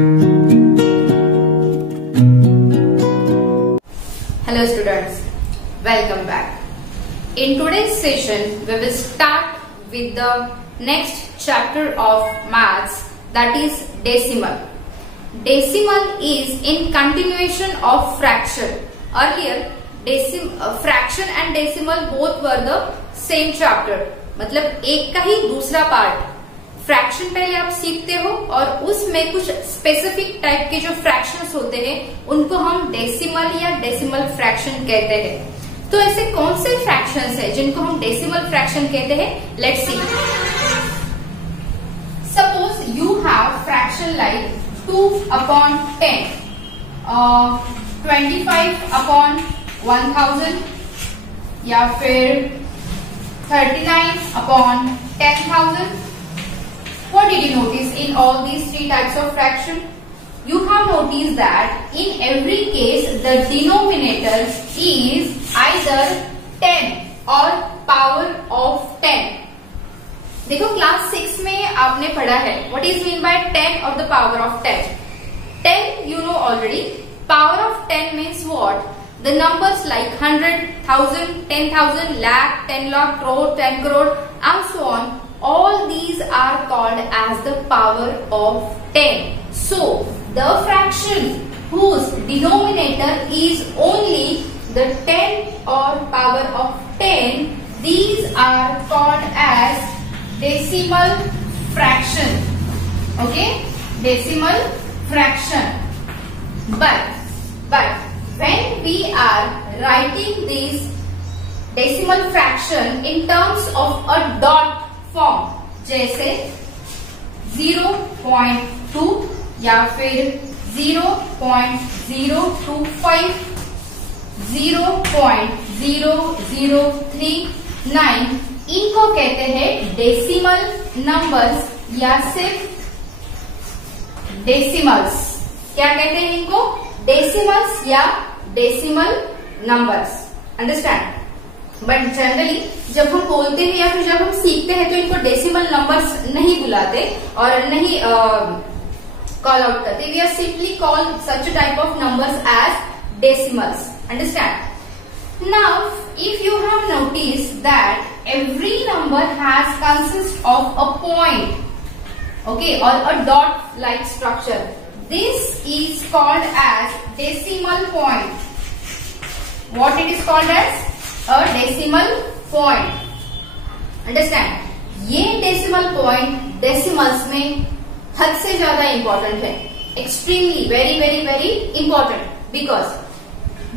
Hello students, welcome back. In today's session, we will start with the next chapter of maths, that is decimal. Decimal is in continuation of fraction. Earlier, fraction and decimal both were the same chapter. मतलब एक का ही दूसरा part. Fraction पहले आप सीखते हो और उसमें कुछ स्पेसिफिक टाइप के जो फ्रैक्शंस होते हैं उनको हम डेसिमल या डेसिमल फ्रैक्शन कहते हैं. तो ऐसे कौन से फ्रैक्शंस हैं जिनको हम डेसिमल फ्रैक्शन कहते हैं? Let's see. Suppose you have fraction like 2/10, 25/1000 या फिर 39/10,000. What did you notice in all these three types of fraction? You have noticed that in every case the denominator is either 10 or power of 10. देखो class 6 में आपने पढ़ा है what is mean by 10 or the power of 10. 10 you know already. Power of 10 means what? The numbers like 100, 1000, 10,000, lakh, 10 lakh, crore, 10 crore and so on. All these are called as the power of 10. So, the fraction whose denominator is only the 10 or power of 10, these are called as decimal fraction. Okay? Decimal fraction. But when we are writing this decimal fraction in terms of a dot form, जैसे 0.2 या फिर 0.025, 0.0039, इनको कहते हैं decimal numbers या सिर्फ decimals. क्या कहते हैं इनको? डेसिमल्स या decimal numbers. Understand? But generally जब हम बोलते हैं या फिर जब हम सीखते हैं तो इनको डेसिमल नंबर्स नहीं बुलाते और नहीं कॉल आउट करते. We are simply call such type of numbers as decimals. Understand? Now if you have notice that every number has consist of a point, okay, और a dot like structure. This is called as decimal point. What it is called as? A decimal point. Understand? ये decimal point decimals में हद से ज्यादा important है. Extremely, very, very, very important.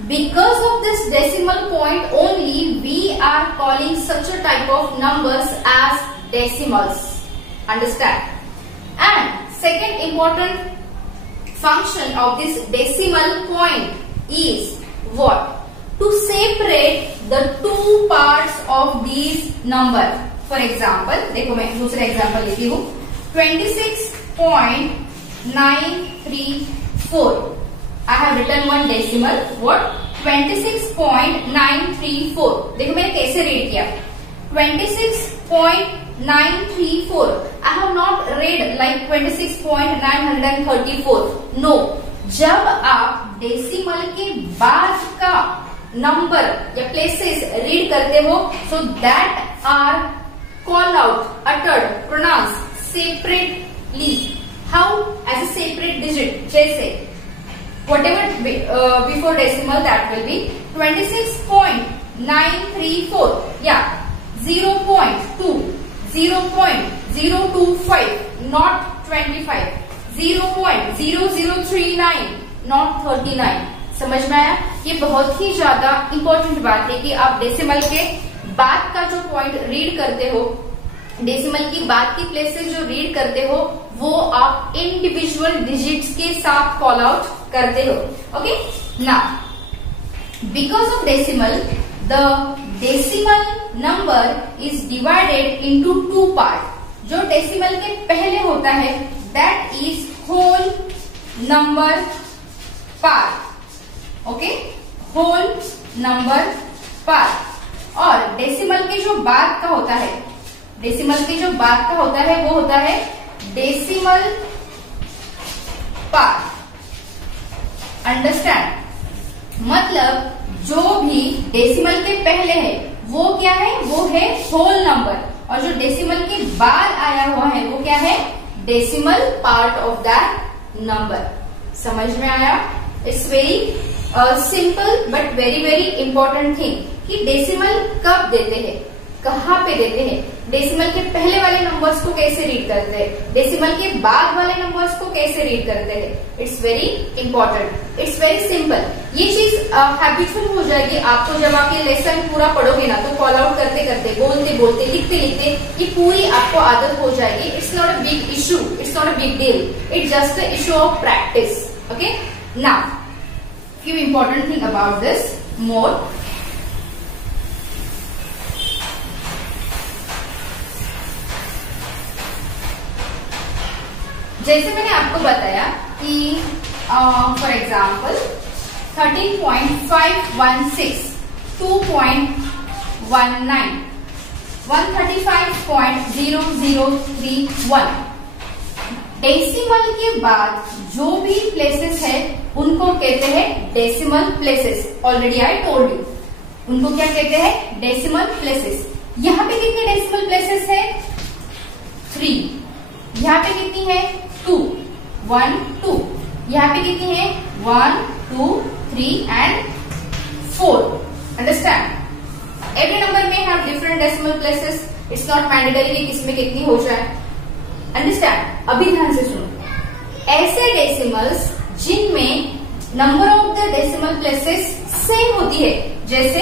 Because of this decimal point only, we are calling such a type of numbers as decimals. Understand? And second important function of this decimal point is what? To separate the two parts of these number. For example, देखो मैं दूसरा example लेती हूँ. 26.934. I have written one decimal. What? 26.934. देखो मैंने कैसे read किया. 26.934. I have not read like 26.934. No. जब आप डेसिमल के बाद का नंबर या प्लेसेस रीड करते हो, so that are call out, uttered, pronounce separately. How? As a separate digit. जैसे whatever before decimal that will be 26.934 या 0.2, 0.025, नॉट 25, 0.0039, नॉट 39. समझ में आया? ये बहुत ही ज्यादा इंपॉर्टेंट बात है कि आप डेसिमल के बाद का जो पॉइंट रीड करते हो, डेसिमल की बाद की प्लेसेस जो रीड करते हो, वो आप इंडिविजुअल डिजिट्स के साथ कॉल आउट करते हो. Okay? Now because of decimal, the decimal number is divided into two part. जो डेसिमल के पहले होता है that is whole number part. Okay? Whole number part. और डेसिमल के जो बाद का होता है, डेसिमल के जो बाद का होता है वो होता है डेसिमल पार्ट. अंडरस्टैंड। मतलब जो भी डेसिमल के पहले है वो क्या है, वो है होल नंबर, और जो डेसिमल के बाद आया हुआ है वो क्या है, decimal part of that number. समझ में आया? It's very simple but very very important thing कि डेसिमल कब देते हैं, कहाँ पे देते हैं, डेसिमल के पहले वाले नंबर्स को कैसे रीड करते हैं, डेसिमल के बाद वाले नंबर्स को कैसे रीड करते हैं। It's very important, it's very simple. ये चीज हैबिचुअल हो जाएगी आपको, जब आप ये लेसन पूरा पढ़ोगे ना तो कॉल आउट करते करते, बोलते बोलते, लिखते लिखते ये पूरी आपको आदत हो जाएगी। It's not a big issue, it's not a big deal, it's just a issue of practice. Okay, now few important thing about this more. जैसे मैंने आपको बताया कि फॉर एग्जाम्पल 13.516, 2.19, 135.0031, डेसिमल के बाद जो भी प्लेसेस है उनको कहते हैं decimal places. Already I told you, उनको क्या कहते हैं, डेसिमल प्लेसेस। यहाँ पे कितने डेसिमल प्लेसेस है, 3। यहाँ पे कितनी है, 2, 1, 2। यहाँ पे कितनी है, 1, 2, 3 एंड 4। अंडरस्टैंड? एवरी नंबर में have different decimal places. It's not mandatory कि किसमें कितनी हो जाए। अंडरस्टैंड? अभी ध्यान से सुनो, ऐसे डेसिमल्स जिनमें number of the decimal places same होती है, जैसे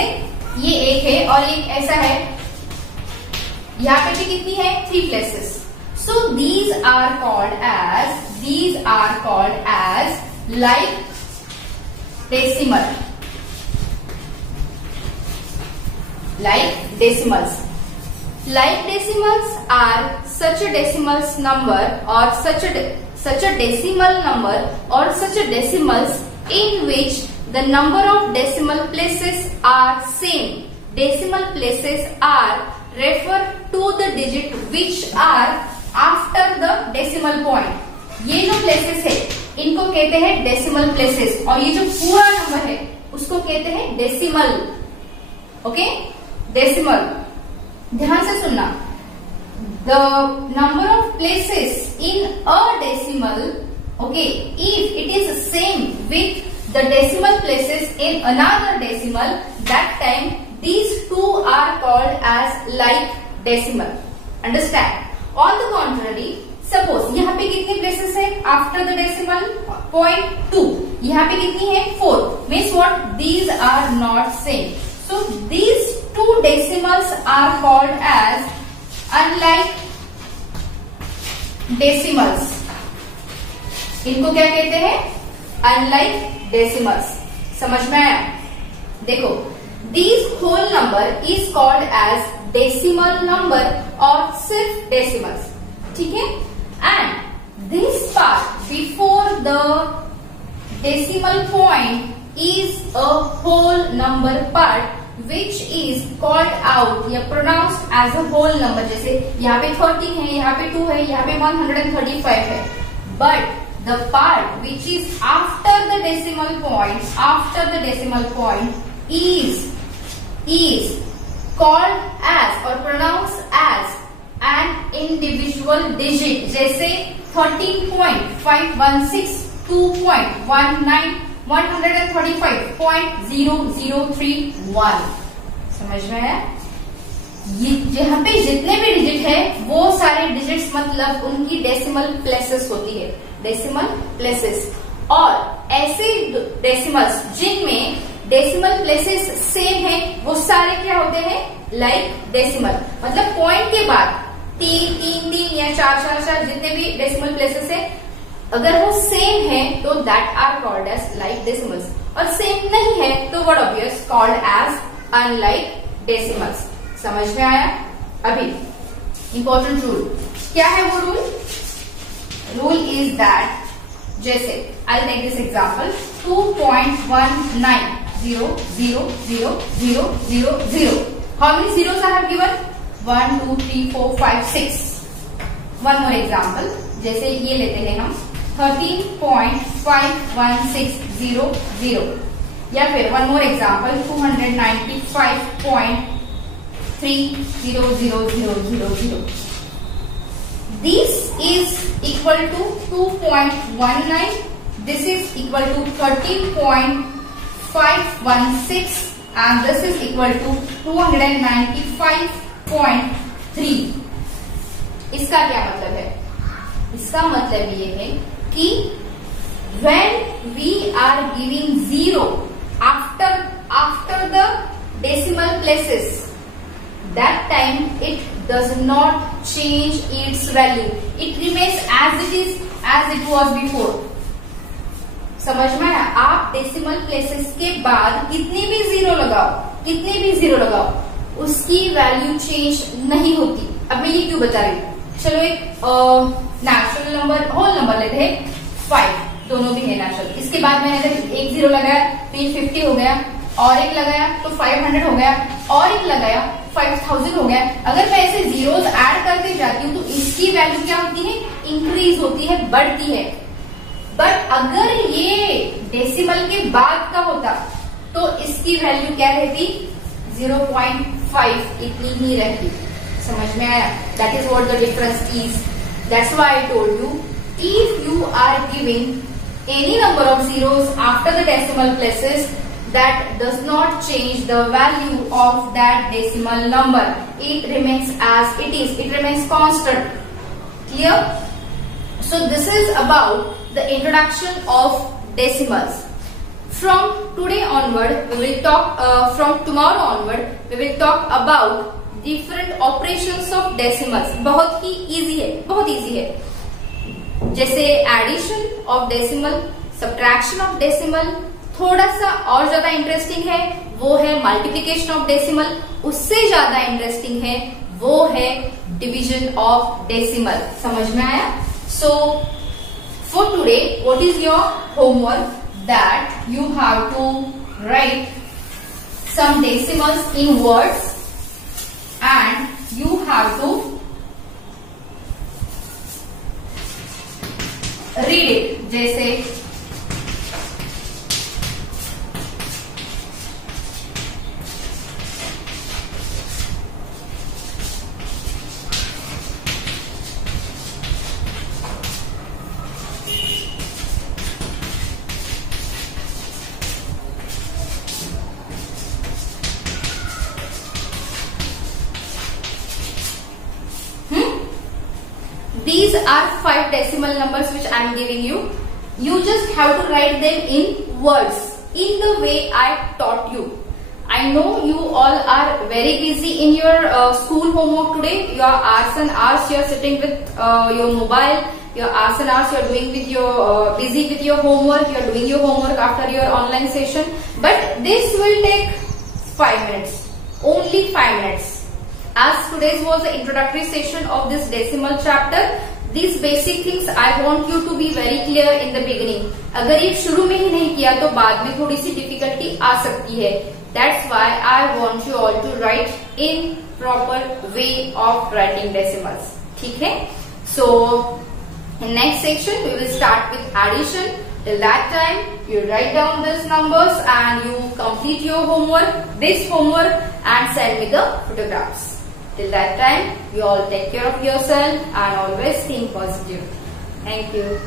ये एक है और एक ऐसा है, यहाँ पे भी कितनी है, 3 places. So these are called as like decimal, like decimals. Like decimals are such a decimal number or such a decimal number or such a decimals in which the number of decimal places are same. Decimal places are refer to the digit which are after the decimal point. ये जो places है इनको कहते हैं decimal places, और ये जो पूरा नंबर है उसको कहते हैं decimal. Okay, decimal। ध्यान से सुनना, the number of places in a decimal, okay, if it is same with the decimal places in another decimal, that time these two are called as like decimal. Understand? On the contrary, suppose यहाँ पे कितनी places है after the decimal point, 2, यहाँ पे कितनी है, 4, means what, these are not same. So these two decimals are called as unlike decimals. इनको क्या कहते हैं, unlike decimals। समझ में आया? देखो, this whole number is called as decimal number और सिर्फ decimals, ठीक है? And this part before the decimal point is a whole number part which is called out या pronounced as a whole number। जैसे यहाँ पे 13 है, यहाँ पे 2 है, यहाँ पे 135 है, but the part which is after the decimal point is called as or pronounced as an individual digit। जैसे 13.516, 2.19, 135.0031। समझ में आया? यहाँ पे जितने भी डिजिट है वो सारे डिजिट्स मतलब उनकी डेसिमल प्लेसेस होती है, डेसिमल प्लेसेस। और ऐसे डेसिमल्स जिनमें डेसिमल प्लेसेस सेम है वो सारे क्या होते हैं, लाइक डेसिमल। मतलब पॉइंट के बाद 3 या 4 जितने भी डेसिमल प्लेसेस है, अगर वो सेम है तो that are called as like decimals, और सेम नहीं है तो what obvious called as unlike decimals. समझ में आया? अभी इंपॉर्टेंट रूल क्या है, वो रूल इज दैट, जैसे I take this example 2.19000000। How many zeros I have given, 1 2 3 4 5 6। One more example, जैसे ये लेते हैं हम 13.51600 या फिर one more example 295.30000. This is equal to 2.19. This is equal to 13.516 and this is equal to 295.3. इसका क्या मतलब है? इसका मतलब ये है कि when we are giving zero after the decimal places, that time it does not change its value. It remains as it was before. समझ में आया? आप डेसिमल प्लेसेस के बाद कितने भी जीरो लगाओ उसकी वैल्यू चेंज नहीं होती. अब मैं ये क्यों बता रही हूँ? चलो एक नेचुरल नंबर होल नंबर लेते हैं 5, दोनों भी है नेचुरल. इसके बाद मैंने अगर एक जीरो लगाया तो ये 50 हो गया, और एक लगाया तो 500 हो गया, और एक लगाया 5000 हो गया. अगर मैं ऐसे जीरोस ऐड करते जाती हूँ तो इसकी वैल्यू क्या होती है? इंक्रीज होती है, बढ़ती है. बट अगर ये डेसिमल के बाद का होता तो इसकी वैल्यू क्या रहती? 0.5 इतनी ही रहती. समझ में आया? That is what the difference is. That's why I told you, if you are giving any number of zeros after the decimal places, that does not change the value of that decimal number. It remains as it is. It remains constant. Clear? So this is about the introduction of decimals. From today onward, we will talk. From tomorrow onward, we will talk about different operations of decimals. बहुत ही easy है, बहुत easy है. जैसे addition of decimal, subtraction of decimal. थोड़ा सा और ज्यादा interesting है वो है मल्टीप्लिकेशन ऑफ डेसिमल. उससे ज्यादा इंटरेस्टिंग है वो है डिवीजन ऑफ डेसिमल. समझ में आया? So for today what is your homework? That you have to write some decimals in words and you have to read it. जैसे these are 5 decimal numbers which I am giving you. You just have to write them in words in the way I taught you. I know you all are very busy in your school homework today. Your hours and hours you are sitting with your mobile. Your hours and hours you are doing with your busy with your homework. You are doing your homework after your online session. But this will take 5 minutes. Only 5 minutes. As today's was the introductory session of this decimal chapter, these basic things I want you to be very clear in the beginning. अगर ये शुरू में ही नहीं किया तो बाद में थोड़ी सी डिफिकल्टी आ सकती है. That's why I want you all to write in proper way of writing decimals. ठीक है? So in next section we will start with addition. Till that time you write down these numbers and you complete your homework, this homework, and send me the photographs. Till that time, you all take care of yourself and always think positive. Thank you.